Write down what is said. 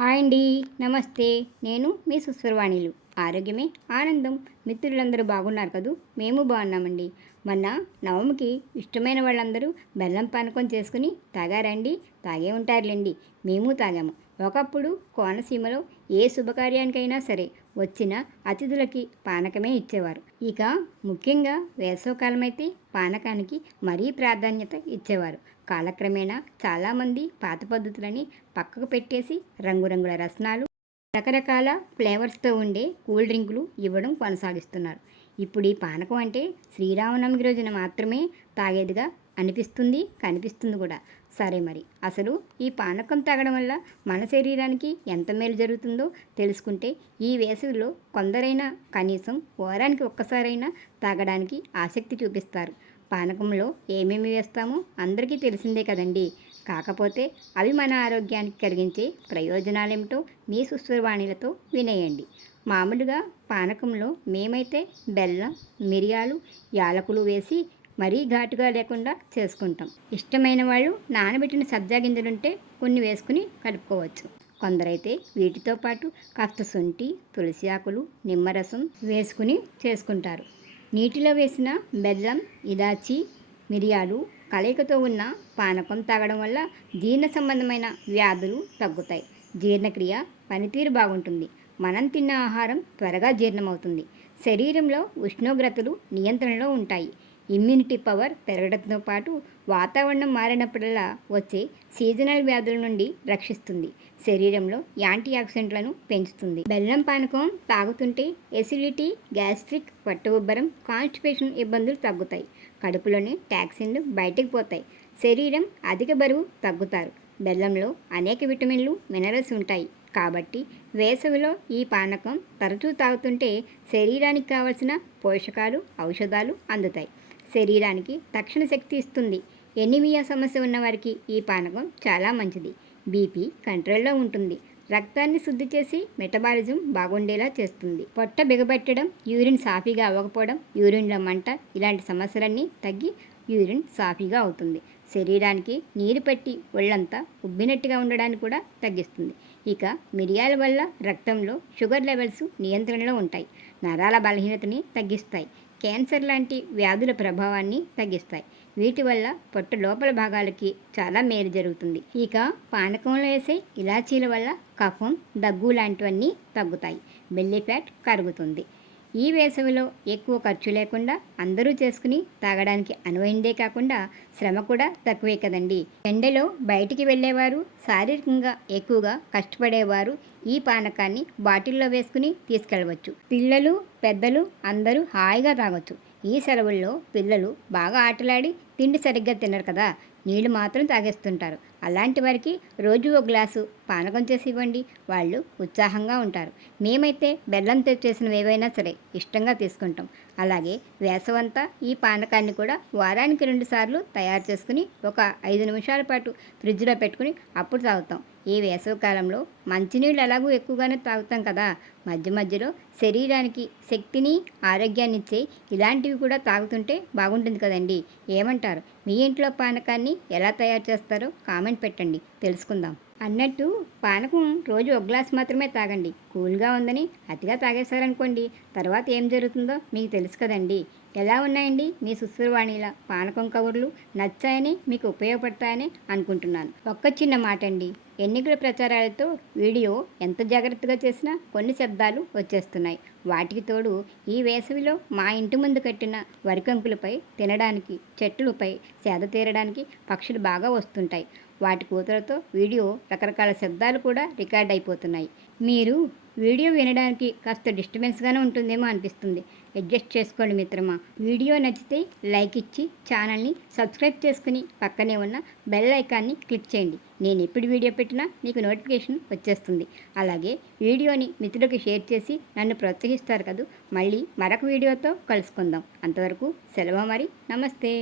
Hi అండి, నమస్తే. నేను మీ సుస్వరవాణిలు. ఆరోగ్యమే ఆనందం. మిత్రులందరూ బాగున్నారు కదూ? మేము బాగున్నామండి. మొన్న నవమికి ఇష్టమైన వాళ్ళందరూ బెల్లం పానకం చేసుకుని తాగారండి. తాగే ఉంటారులేండి, మేము తాగాము. ఒకప్పుడు కోనసీమలో ఏ శుభకార్యానికైనా సరే వచ్చిన అతిథులకి పానకమే ఇచ్చేవారు. ఇక ముఖ్యంగా వేసవకాలం అయితే పానకానికి మరీ ప్రాధాన్యత ఇచ్చేవారు. కాలక్రమేణా చాలామంది పాత పద్ధతులని పక్కకు పెట్టేసి రంగురంగుల రసనాలు, రకరకాల ఫ్లేవర్స్తో ఉండే కూల్ డ్రింకులు ఇవ్వడం కొనసాగిస్తున్నారు. ఇప్పుడు ఈ పానకం అంటే శ్రీరామనవమి రోజున మాత్రమే తాగేదిగా అనిపిస్తుంది, కనిపిస్తుంది కూడా. సరే, మరి అసలు ఈ పానకం తాగడం వల్ల మన శరీరానికి ఎంత మేలు జరుగుతుందో తెలుసుకుంటే ఈ వేసవిలో కొందరైనా కనీసం వారానికి ఒక్కసారైనా తాగడానికి ఆసక్తి చూపిస్తారు. పానకంలో ఏమేమి వేస్తామో అందరికీ తెలిసిందే కదండి. కాకపోతే అవి మన ఆరోగ్యానికి కలిగించే ప్రయోజనాలేమిటో మీ సుస్వరవాణిలతో వినేయండి. మామూలుగా పానకంలో మేమైతే బెల్లం, మిరియాలు, యాలకులు వేసి మరీ ఘాటుగా లేకుండా చేసుకుంటాం. ఇష్టమైన వాళ్ళు నానబెట్టిన సబ్జా గింజలుంటే కొన్ని వేసుకుని కలుపుకోవచ్చు. కొందరైతే వీటితో పాటు కాస్త శొంఠి, తులసి ఆకులు, నిమ్మరసం వేసుకుని చేసుకుంటారు. నీటిలో వేసిన బెల్లం, ఇలాచి, మిరియాలు కలయికతో ఉన్న పానకం తాగడం వల్ల జీర్ణ సంబంధమైన వ్యాధులు తగ్గుతాయి. జీర్ణక్రియ పనితీరు బాగుంటుంది. మనం తిన్న ఆహారం త్వరగా జీర్ణమవుతుంది. శరీరంలో ఉష్ణోగ్రతలు నియంత్రణలో ఉంటాయి. ఇమ్యూనిటీ పవర్ పెరగడంతో పాటు వాతావరణం మారినప్పుడల్లా వచ్చే సీజనల్ వ్యాధుల నుండి రక్షిస్తుంది. శరీరంలో యాంటీ ఆక్సిడెంట్లను పెంచుతుంది. బెల్లం పానకం తాగుతుంటే ఎసిడిటీ, గ్యాస్ట్రిక్, పొట్ట ఉబ్బరం, కాన్స్టిపేషన్ ఇబ్బందులు తగ్గుతాయి. కడుపులోని టాక్సిన్లు బయటకు పోతాయి. శరీరం అధిక బరువు తగ్గుతారు. బెల్లంలో అనేక విటమిన్లు, మినరల్స్ ఉంటాయి. కాబట్టి వేసవిలో ఈ పానకం తరచూ తాగుతుంటే శరీరానికి కావలసిన పోషకాలు, ఔషధాలు అందుతాయి. శరీరానికి తక్షణ శక్తి ఇస్తుంది. ఎనీమియా సమస్య ఉన్నవారికి ఈ పానకం చాలా మంచిది. బీపీ కంట్రోల్లో ఉంటుంది. రక్తాన్ని శుద్ధి చేసి మెటబాలిజం బాగుండేలా చేస్తుంది. పొట్ట బిగబెట్టడం, యూరిన్ సాఫీగా అవ్వకపోవడం, యూరిన్లో మంట ఇలాంటి సమస్యలన్నీ తగ్గి యూరిన్ సాఫీగా అవుతుంది. శరీరానికి నీరు పట్టి ఒళ్ళంతా ఉబ్బినట్టుగా ఉండడాన్ని కూడా తగ్గిస్తుంది. ఇక మిరియాల వల్ల రక్తంలో షుగర్ లెవెల్స్ నియంత్రణలో ఉంటాయి. నరాల బలహీనతని తగ్గిస్తాయి. క్యాన్సర్ లాంటి వ్యాధుల ప్రభావాన్ని తగ్గిస్తాయి. వీటి వల్ల పొట్ట లోపల భాగాలకి చాలా మేలు జరుగుతుంది. ఇక పానకంలో వేసే ఇలాచీల వల్ల కఫం, దగ్గు లాంటివన్నీ తగ్గుతాయి. బెల్లీ ఫ్యాట్ కరుగుతుంది. ఈ వేసవిలో ఎక్కువ ఖర్చు లేకుండా అందరూ చేసుకుని తాగడానికి అనువైందే కాకుండా శ్రమ కూడా తక్కువే కదండి. ఎండలో బయటికి వెళ్ళేవారు, శారీరకంగా ఎక్కువగా కష్టపడేవారు ఈ పానకాన్ని బాటిల్లో వేసుకుని తీసుకెళ్ళవచ్చు. పిల్లలు, పెద్దలు అందరూ హాయిగా తాగొచ్చు. ఈ సెలవుల్లో పిల్లలు బాగా ఆటలాడి తిండి సరిగ్గా తినరు కదా, నీళ్లు మాత్రం తాగేస్తుంటారు. అలాంటి వారికి రోజు ఒక గ్లాసు పానకం చేసి ఇవ్వండి, వాళ్ళు ఉత్సాహంగా ఉంటారు. మేమైతే బెల్లంతో చేసినవి ఏవైనా సరే ఇష్టంగా తీసుకుంటాం. అలాగే వేసవంతా ఈ పానకాన్ని కూడా వారానికి 2 సార్లు తయారు చేసుకుని ఒక 5 నిమిషాల పాటు ఫ్రిడ్జ్లో పెట్టుకుని అప్పుడు తాగుతాం. ఈ వేసవికాలంలో మంచినీళ్ళు ఎలాగూ ఎక్కువగానే తాగుతాం కదా, మధ్య మధ్యలో శరీరానికి శక్తిని, ఆరోగ్యాన్ని ఇచ్చే ఇలాంటివి కూడా తాగుతుంటే బాగుంటుంది కదండి. ఏమంటారు? మీ ఇంట్లో పానకాన్ని ఎలా తయారు చేస్తారో కామెంట్ పెట్టండి, తెలుసుకుందాం. అన్నట్టు పానకం రోజు ఒక గ్లాస్ మాత్రమే తాగండి. కూల్గా ఉందని అతిగా తాగేశారనుకోండి, తర్వాత ఏం జరుగుతుందో మీకు తెలుసు కదండి. ఎలా ఉన్నాయండి మీ సుస్వరవాణిల పానకం కబుర్లు? నచ్చాయని, మీకు ఉపయోగపడతాయని అనుకుంటున్నాను. ఒక్క చిన్న మాట అండి, ఎన్నికల ప్రచారాలతో వీడియో ఎంత జాగ్రత్తగా చేసినా కొన్ని శబ్దాలు వచ్చేస్తున్నాయి. వాటికి తోడు ఈ వేసవిలో మా ఇంటి ముందు కట్టిన వరికంకులపై తినడానికి, చెట్లపై సేద తీరడానికి పక్షులు బాగా వస్తుంటాయి. వాటి కూతురతో వీడియో రకరకాల శబ్దాలు కూడా రికార్డ్ అయిపోతున్నాయి. మీరు వీడియో వినడానికి కాస్త డిస్టర్బెన్స్గానే ఉంటుందేమో అనిపిస్తుంది. అడ్జస్ట్ చేసుకోండి మిత్రమా. వీడియో నచ్చితే లైక్ ఇచ్చి ఛానల్ని సబ్స్క్రైబ్ చేసుకుని పక్కనే ఉన్న బెల్ ఐకాన్ని క్లిక్ చేయండి. నేను ఎప్పుడు వీడియో పెట్టినా మీకు నోటిఫికేషన్ వచ్చేస్తుంది. అలాగే వీడియోని మిత్రులకు షేర్ చేసి నన్ను ప్రోత్సహిస్తారు కదా. మళ్ళీ మరొక వీడియోతో కలుసుకుందాం. అంతవరకు సెలవు మరి. నమస్తే.